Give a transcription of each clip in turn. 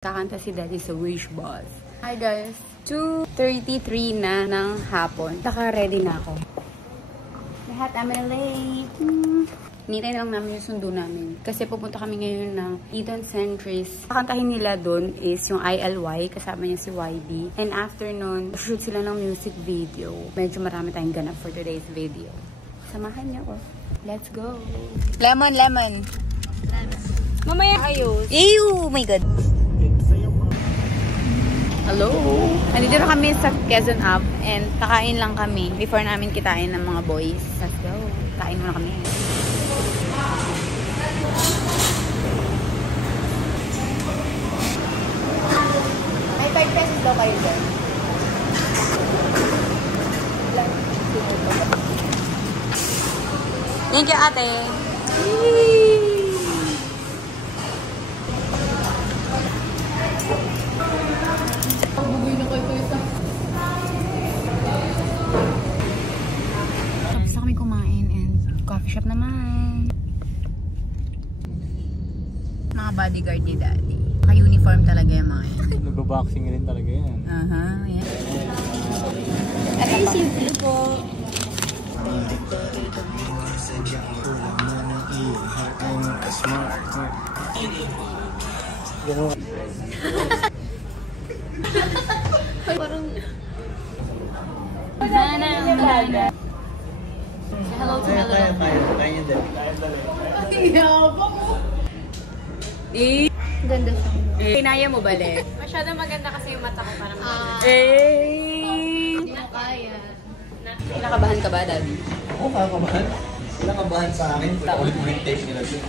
Kakanta si Daddy sa Wish Boss. Hi guys! 2:33 na ng hapon. Naka-ready na ako. Lahat I'm late. Hinintay na lang namin yung sundo namin. Kasi pupunta kami ngayon ng Eton Centris. Kakantahin nila doon is yung ILY. Kasama niya si YB. And after nun, shoot sila ng music video. Medyo marami tayong ganap for today's video. Samahan niyo ako. Let's go! Lemon, lemon! Mamaya ayos. Ew! Oh my God! Hello! Nandito na kami sa Quezon Ave and kakain lang kami before namin kitain ng mga boys. Let's go! Kain muna kami. May 5 pesos daw kayo dyan. Thank you, ate! Tapos na kami kumain and coffee shop naman. Mga bodyguard ni Daddy. Naka-uniform talaga yung mga yan. Nagbaboxing rin talaga yan. Aha, yan. Ay, simple po. Parang hello to hello. Ganda siya. Kinaya mo ba, Le? Masyadong maganda kasi yung mata ko para Hindi mo kaya. Kinakabahan ka ba, Daddy? Oo, kinakabahan. Kinakabahan sa akin. Ulit-ulit tape nila dun.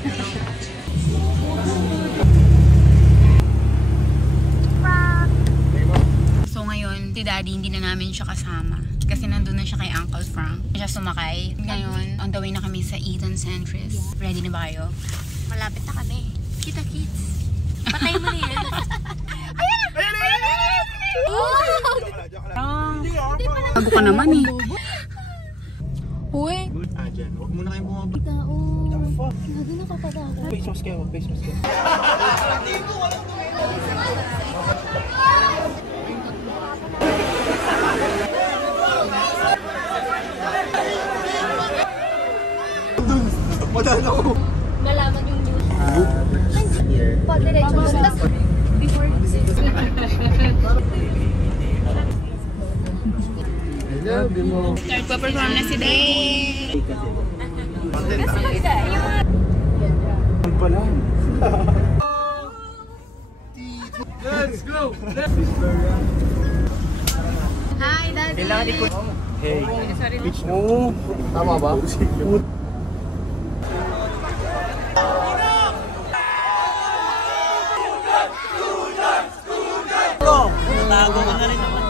So ngayon, si Daddy hindi na namin siya kasama. Kasi nandun na siya kay Uncle Frank. Siya sumakay. Ngayon, on the way na kami sa Eton Centris. Ready na ba kayo? Malapit na kami. Kita kids. Patay mo na yan. Bago ka naman eh. Uy! Dyan. Huwag muna kayong bumabalik. Tao. Lagi nakapata ako. Face mask kayo. Face mask kayo. Madaan ako. Nalaman yung news. Pag-diretso. Before. Start pa perform na si Day. Let's go! Hi, Daddy. Kailangan ikot. Hey. Pitch no. Tama ba? Tago ka na rin naman.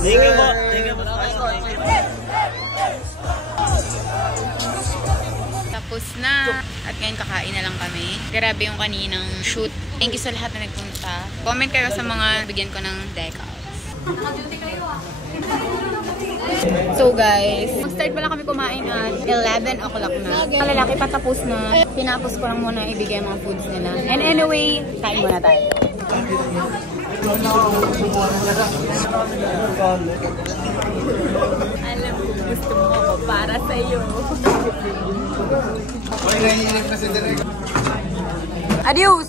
Thank you po. Thank you po. Tapos na. At ngayon kakain na lang kami. Grabe yung kaninang shoot. Thank you sa lahat na nagpunta. Comment kayo sa mga bigyan ko ng decals. Naka-duty kayo ah. So guys, mag-start pala kami kumain at 11 o'clock na. Ang lalaki patapos na. Pinapos ko lang muna ibigay mga foods nila. And anyway, kain muna tayo. Alam ko, gusto mo ako para sa'yo. Adios!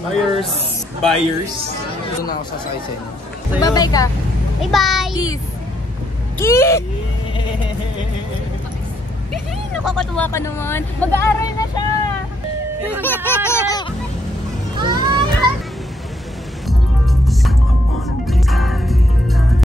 Buyers. Buyers. Ito na ako sasakay sa inyo. Bye-bye ka. Bye-bye! Kiss! Kiss! Nakakatuwa ka naman. Mag-aaral na siya! Mag-aaral!